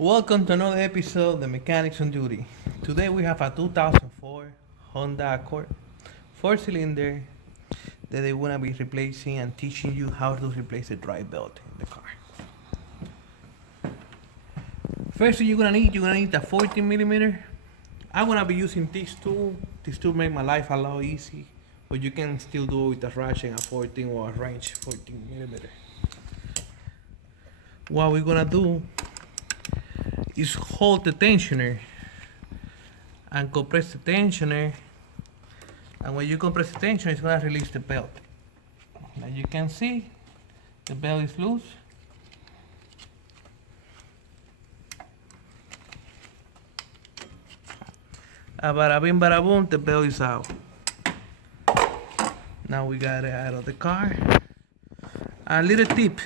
Welcome to another episode of The Mechanics on Duty. Today we have a 2004 Honda Accord 4-cylinder that they want to be replacing and teaching you how to replace the drive belt in the car. First thing you're gonna need a 14 millimeter. I'm gonna be using this tool. This tool make my life a lot easy, but you can still do it with a ratchet and a 14 or a range 14 millimeter. What we're gonna do is hold the tensioner and compress the tensioner, and when you compress the tensioner, it's gonna release the belt. As you can see, the belt is loose. Bada bing bada boom, the belt is out. Now we got it out of the car. A little tip: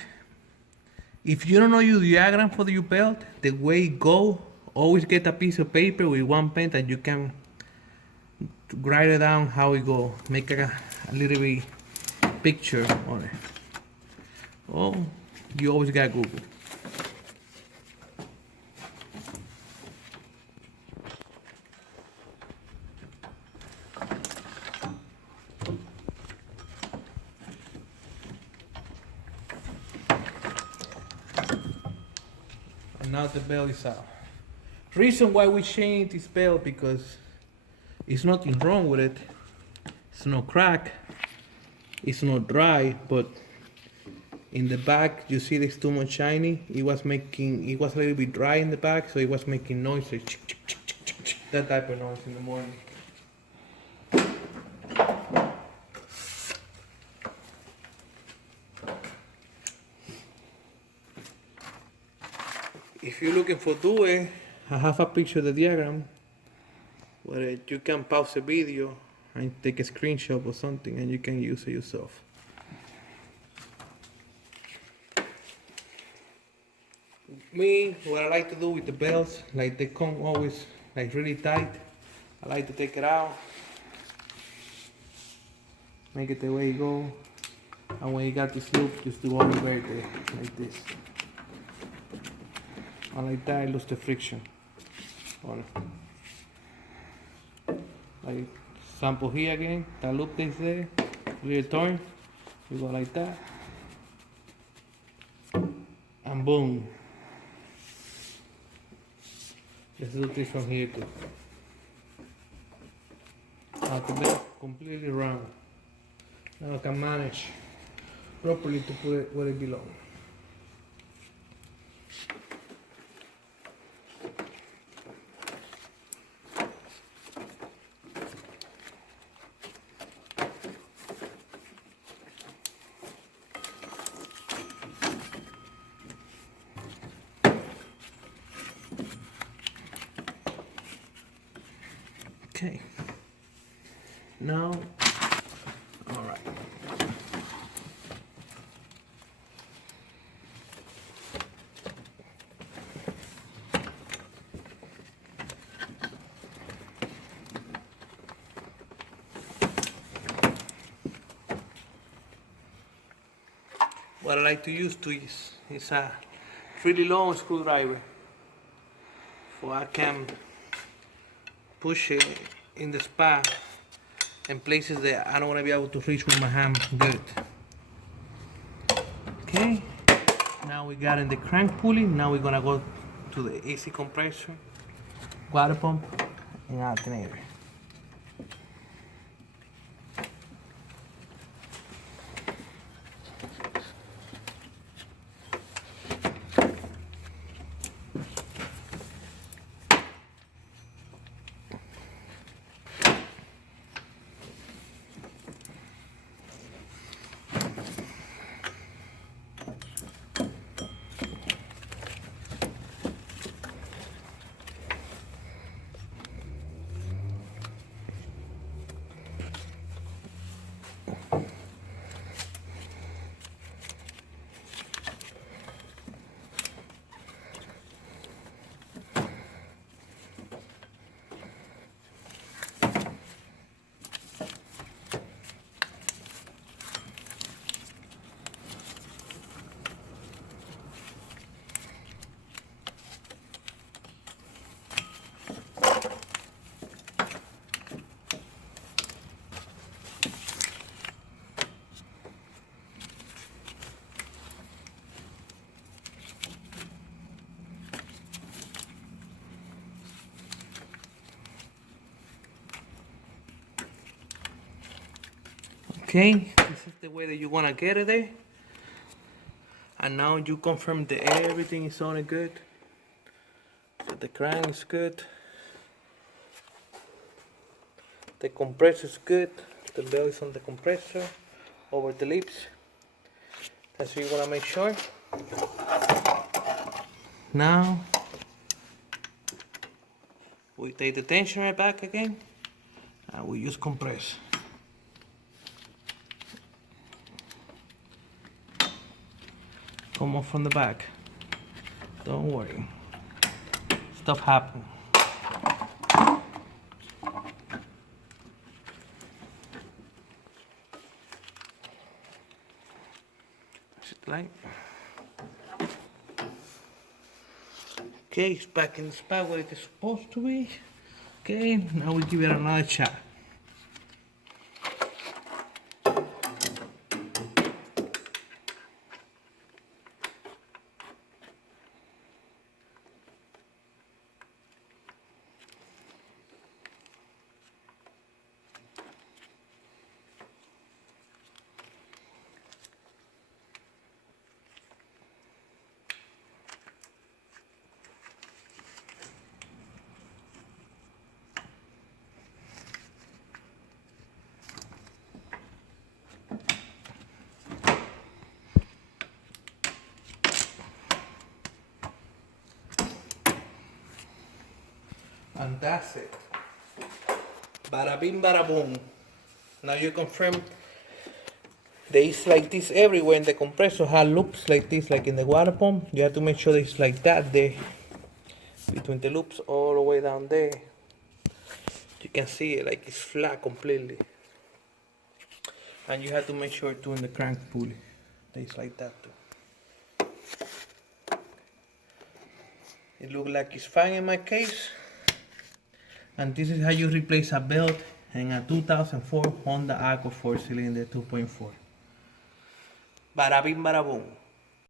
if you don't know your diagram for your belt, the way it go, always get a piece of paper with one pen that you can write it down how it go. Make a little bit picture on it. Oh, you always got Google. And now the belt is out. Reason why we changed this belt because it's nothing wrong with it. It's no crack. It's not dry, but in the back you see it's too much shiny. It was a little bit dry in the back, so it was making noise, like that type of noise in the morning. If you're looking for Due, I have a picture of the diagram where you can pause the video and take a screenshot or something and you can use it yourself. Me, what I like to do with the belts, like they come always like really tight, I like to take it out, make it the way it go, and when you got this loop, just do all the way there, like this. And like that, I lose the friction on it. Like sample here again, that loop is there, little turn, you go like that, and boom. Let's do this from here too. Now the belt completely round. Now I can manage properly to put it where it belongs. Okay. Now, all right. What I like to use is a really long screwdriver, so I can push it in the spot in places that I don't want to be able to reach with my hand good. Okay, now we got in the crank pulley. Now we're gonna go to the AC compressor, water pump, and alternator. Okay, this is the way that you want to get it there. And now you confirm that everything is on it good. So the crank is good. The compressor is good. The belt is on the compressor over the lips. That's what you want to make sure. Now we take the tension right back again and we just compress. Come off from the back. Don't worry. Stuff happens. Like. Okay, it's back in the spot where it is supposed to be. Okay, now we give it another shot. And that's it. Bada bing, bada boom. Now you confirm there is like this everywhere in the compressor has loops like this, like in the water pump. You have to make sure it's like that there, between the loops all the way down there. You can see it like it's flat completely. And you have to make sure too in the crank pulley that it's like that too. It looks like it's fine in my case. And this is how you replace a belt in a 2004 Honda Accord 4-cylinder 2.4. Bada bing, bada boom.